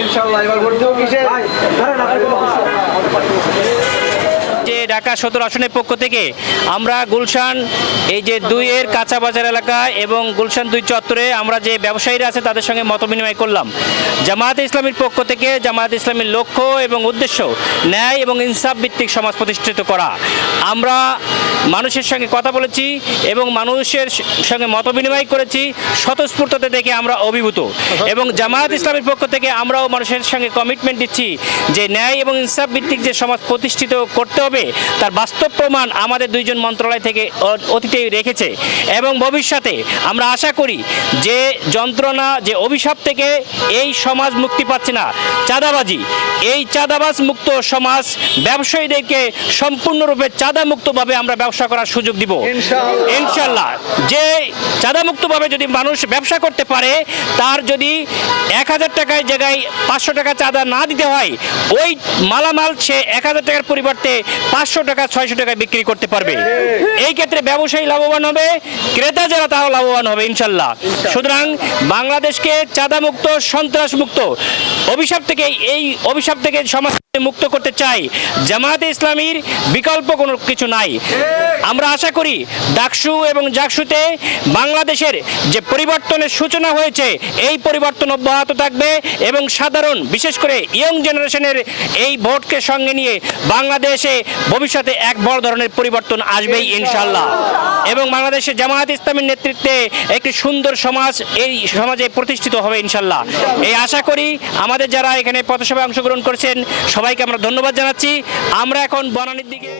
ইনশাআল্লাহ এবার ভোট দেবো কিসে? ঢাকা 17 আসনের পক্ষ থেকে আমরা গুলশান এই যে 2-এর কাঁচা বাজার এলাকা এবং গুলশান 2 চত্বরে আমরা যে ব্যবসায়ীরা আছে তাদের সঙ্গে মত বিনিময় করলাম। জামায়াতে ইসলামীর পক্ষ থেকে জামায়াতে ইসলামীর লক্ষ্য এবং উদ্দেশ্য ন্যায় এবং ইনসাফ ভিত্তিক সমাজ প্রতিষ্ঠিত করা। আমরা মানুষের সঙ্গে কথা বলেছি এবং মানুষের সঙ্গে মত বিনিময় করেছি, স্বতঃস্ফূর্ততা দেখে আমরা অভিভূত এবং জামায়াত ইসলামীর পক্ষ থেকে আমরাও মানুষের সঙ্গে কমিটমেন্ট দিচ্ছি যে ন্যায় এবং ইনসাফ ভিত্তিক যে সমাজ প্রতিষ্ঠিত করতে হবে তার বাস্তব প্রমাণ আমাদের 2জন মন্ত্রণালয় থেকে অতীতে রেখেছে এবং ভবিষ্যতে আমরা আশা করি যে যন্ত্রণা যে অভিশাপ থেকে এই সমাজ মুক্তি পাচ্ছে না, চাঁদাবাজি, এই চাঁদাবাজ মুক্ত সমাজ ব্যবসায়ীদেরকে সম্পূর্ণরূপে চাঁদা মুক্তভাবে আমরা ব্যবসা করার সুযোগ দিব ইনশাআল্লাহ। যে চাঁদা মুক্তভাবে যদি মানুষ ব্যবসা করতে পারে, তার যদি 1000 টাকায় জায়গায় 500 টাকা চাঁদা না দিতে হয়, ওই মালামাল সে 1000 টাকার পরিবর্তে 500 টাকা 600 টাকায় বিক্রি করতে পারবে। এই ক্ষেত্রে ব্যবসায়ী লাভবান হবে, ক্রেতা যারা তারাও লাভবান হবে ইনশাল্লাহ। সুতরাং বাংলাদেশকে চাঁদা মুক্ত, সন্ত্রাস মুক্ত এই অভিশাপ থেকে সমাজ মুক্ত করতে চাই। জামায়াতে ইসলামীর বিকল্প কোনো কিছু নাই। আমরা আশা করি ডাকসু এবং জাকসুতে বাংলাদেশের যে পরিবর্তনের সূচনা হয়েছে এই পরিবর্তন অব্যাহত থাকবে এবং সাধারণ বিশেষ করে ইয়ং জেনারেশনের এই ভোটকে সঙ্গে নিয়ে বাংলাদেশে ভবিষ্যতে এক বড় ধরনের পরিবর্তন আসবেই ইনশাআল্লাহ এবং বাংলাদেশে জামায়াত ইসলামীর নেতৃত্বে একটি সুন্দর সমাজ এই সমাজে প্রতিষ্ঠিত হবে ইনশাআল্লাহ। এই আশা করি আমাদের যারা এখানে পথসভায় অংশগ্রহণ করেছেন সবাইকে আমরা ধন্যবাদ জানাচ্ছি। আমরা এখন বনানীর দিকে